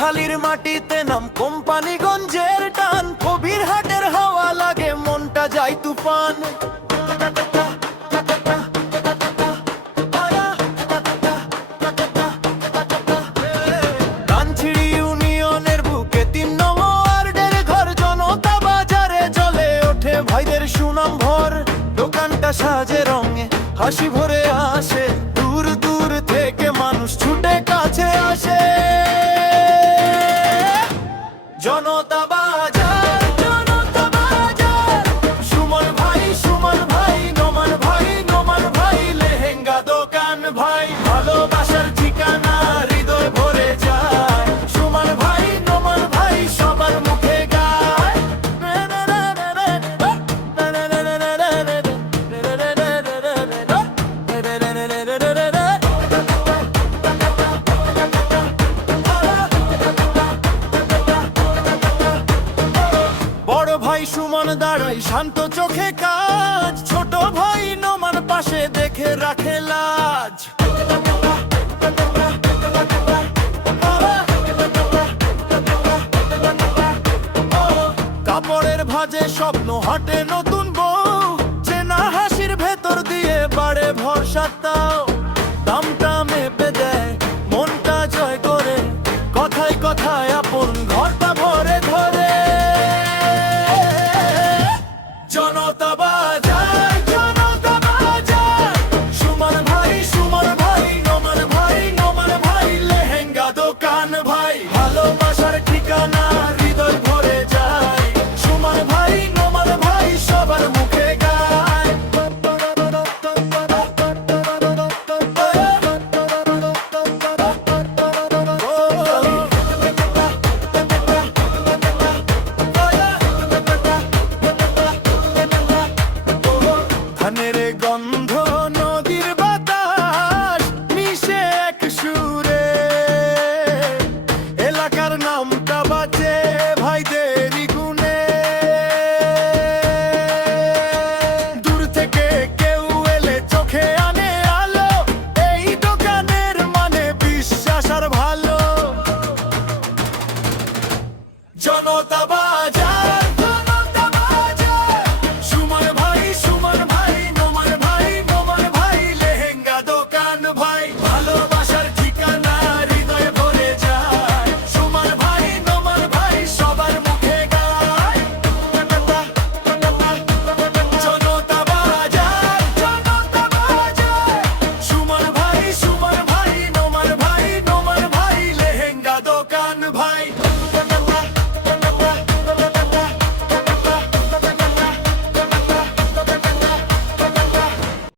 নোয়াখালীর মাটিতে নাম কোম্পানিগঞ্জের টান, কবির হাটের হাওয়া লাগে মনটা যায় তুফান। কানছিড়ি ইউনিয়নের বুকে 3 নং ওয়ার্ডের ঘর, জনতা বাজারে জ্বলে ওঠে ভাইদের সুনাম ভর। দোকানটা সাজে রঙে হাসি ভরে আসে, দূর দূর থেকে মানুষ ছুটে কাছে আসে। জনতা বাজার, জনতা বাজার, সুমন ভাই, সুমন ভাই, নোমান ভাই, নোমান ভাই, লেহেঙ্গা দোকান ভাই, ভালোবাসার ঠিকানা হৃদয় ভরে যায়। সুমন ভাই, নোমান ভাই, সবার মুখে গায়। বড় ভাই সুমন দাঁড়াই শান্ত চোখে কাজ, ছোট ভাই নোমান পাশে দেখে রাখে লাজ। কাপড়ের ভাঁজে স্বপ্ন হাটে নতুন বউ, চেনা হাসির ভেতর দিয়ে বাড়ে ভরসা তাও। দামটা মেপে দেয় মনটা জয় করে, কথায় কথায় আপন ঘরটা ভরে ধরে। জনতা বাজার, জনতা বাজার, সুমন ভাই, সুমন ভাই, নোমান ভাই, নোমান ভাই, লেহেঙ্গা দোকান ভাই, ভালোবাসার ঠিকানা হৃদয় ভরে যায়। সুমন ভাই, নোমান ভাই, সবার মুখে গায়। ধানের গন্ধ নদীর বাতাস মিশে এক সুরে, এলাকার নামটা বাজে ভাইদের গুণে। দূর থেকে কেউ এলে চোখে আনে আলো, এই দোকানের মানে বিশ্বাস আর ভালো। জনতা বাজার, জনতা বাজার, সুমন ভাই, সুমন ভাই, নোমান ভাই, নোমান ভাই, লেহেঙ্গা দোকান ভাই, ভালোবাসার ঠিকানা হৃদয় ভরে যায়। সুমন ভাই, নোমান ভাই, সবার মুখে গায়। জনতা বাজার, জনতা বাজার, সুমন ভাই, সুমন ভাই, নোমান ভাই, নোমান ভাই, লেহেঙ্গা দোকান ভাই।